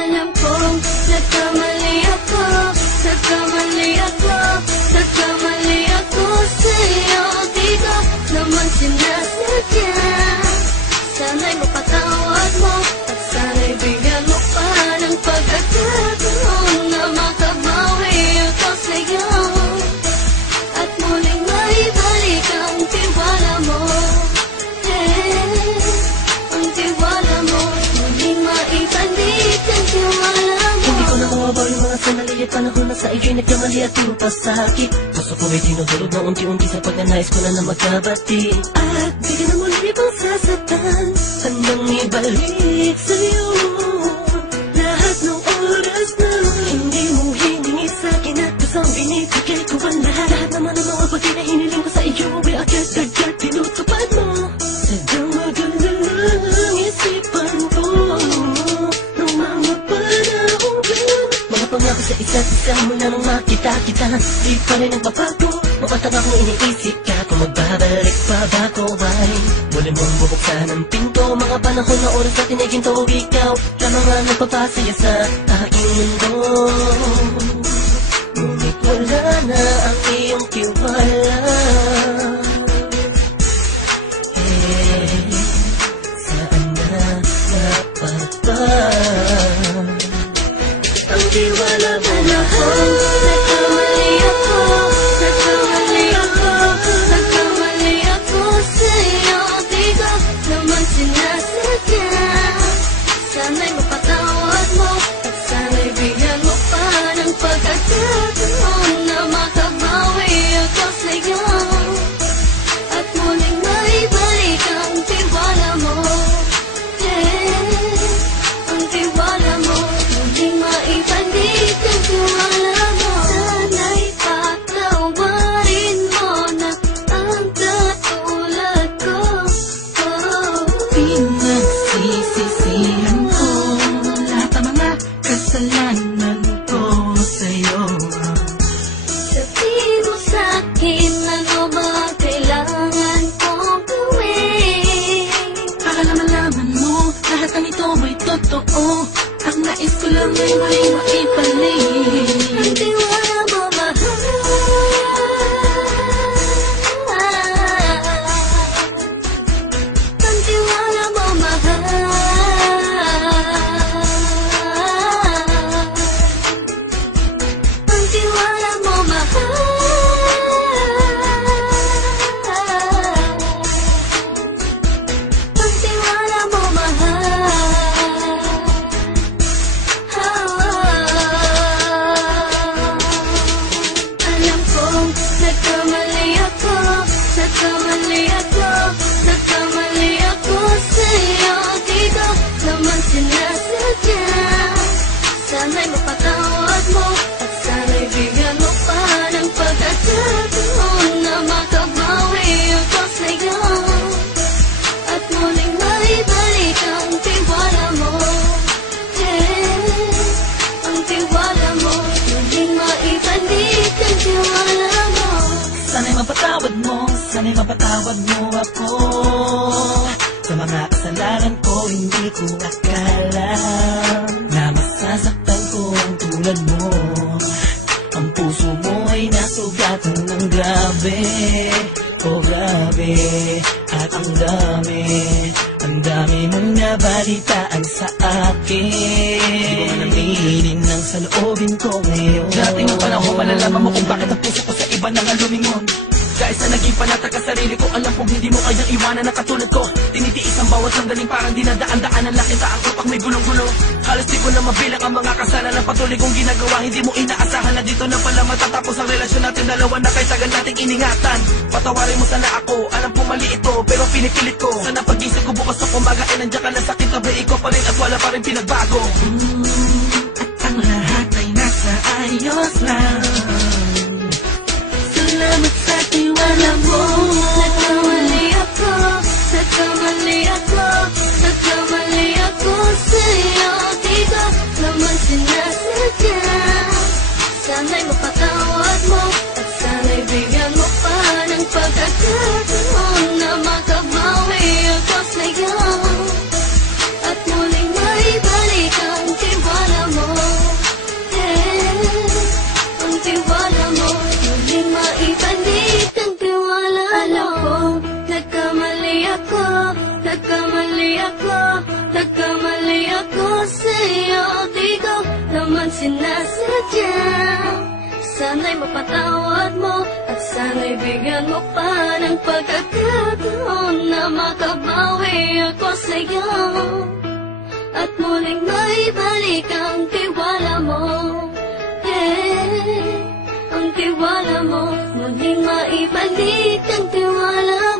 Alam kong nagkamali ako, nagkamali ako, nagkamali ako sa'yo. Di ko naman sinasadya. Sana'y mapatawad mo at sana'y bigyan mo pa ng pagkakataon na makabawi ako sa'yo at muling maibalik ang tiwala mo. Ang tiwala mo, muling maibalik ang tiwala mo. Hindi ko na mawabaw yung mga sandali at panahon na sa iyo'y nagkamali at di mo pasakit. Puso ko ay tinutulog na unti-unti sa pagnanais ko na magkabati. At di ka na muli pang sasaktan, handang ibalik sa'yo lahat ng oras na hindi mo hiningi sa'kin at kusang binibigay ko ang lahat. Lahat naman ng mga bagay na hiniling ko sa iyo ay agad-agad tinutupad mo. Sadyang maganda lang isipan ko nung mga panahon yun. Mga pangako sa isa't isa mula nung makita kita, di pa rin nagbabago. Mapatang akong iniisip ka kung magbabalik pa ba ko ay muli mong bubuksan ang pinto. Mga panahon na oras na tiniginto, ikaw lamang ang nagpapasaya sa aking mundo. Ngunit wala na ang iyong tiwala. Saan na napagpa ang tiwala mo na Nagkamali ako, nagkamali ako, nagkamali ako sa'yo. Di ko naman sinasadya. Sana'y mapatawad mo at sana'y bigyan mo pa ng pagkakataon na makabawi ako sa'yo at muling maibalik ang tiwala mo. Ang tiwala mo, muling maibalik ang tiwala mo. Sana'y patawarin mo na ang katulad ko. Pinagsisisihan ko lahat ng mga kasalanan ko sa'yo. Sabihin mo sa'kin ano ba kailangan kong gawin. Para malaman mo lahat ng ito ay totoo. Ang nais ko lang ay maibalik Ang tiwala mo mahal. Ang tiwala mo mahal. Ang tiwala mo mahal. Ang tiwala mo mahal. Alam kong nagkamali ako, nagkamali ako, nagkamali ako sa'yo. Di ko naman sinasadya. Sana'y mapatawad mo at sana'y bigyan mo pa ng pagkakataon na makabawi ako sa'yo at muling maibalik ang tiwala mo. Ang tiwala mo, muling maibalik ang tiwala mo. Sana'y mapatawad mo ako sa mga kasalanan ko. Hindi ko akala na masasaktan ko ang tulad mo. Ang puso mo ay nasugatan ng grabe. Oh grabe, at ang dami mong nabalitaan sa akin. Di ko man aminin ang saloobin ko ngayon. Dating ang panahon malalaman mo kung bakit ang puso ko sa iba nang lumingon. Dahil sa naging panatag ka sarili ko, alam kong hindi mo kayang iwanan na katulad ko. Tinitiis ang bawat sandaling parang dinadaan-daan ang lakita ang utak may gulong-gulo. Halos di ko na mabilang ang mga kasalanan patuloy kong ginagawa. Hindi mo inaasahan na dito na pala matatapos ang relasyon natin dalawa na kahit tagal nating iningatan. Patawarin mo sana ako, alam kong mali ito pero pinipilit ko. Sana pag-isip ko bukas sa kumaga ay nandiyan ka na sakit na ikaw pa rin at wala pa rin pinagbago. At ang lahat ay nasa ayos lang. Salamat sa tiwala mo. Nagkamali ako, nagkamali ako, nagkamali ako sa'yo. Di ko naman sinasadya. Sana'y mapatawad mo at sana'y bigyan mo pa ng pagkakataon na makabawi ako sa'yo at muling maibalik ang tiwala ako, nagkamali ako, nagkamali ako sa'yo. Di ko naman sinasadya. Sana'y mapatawad mo at sana'y bigyan mo pa ng pagkakataon na makabawi ako sa'yo at muling maibalik ang tiwala mo. Ang tiwala mo, muling maibalik ang tiwala mo.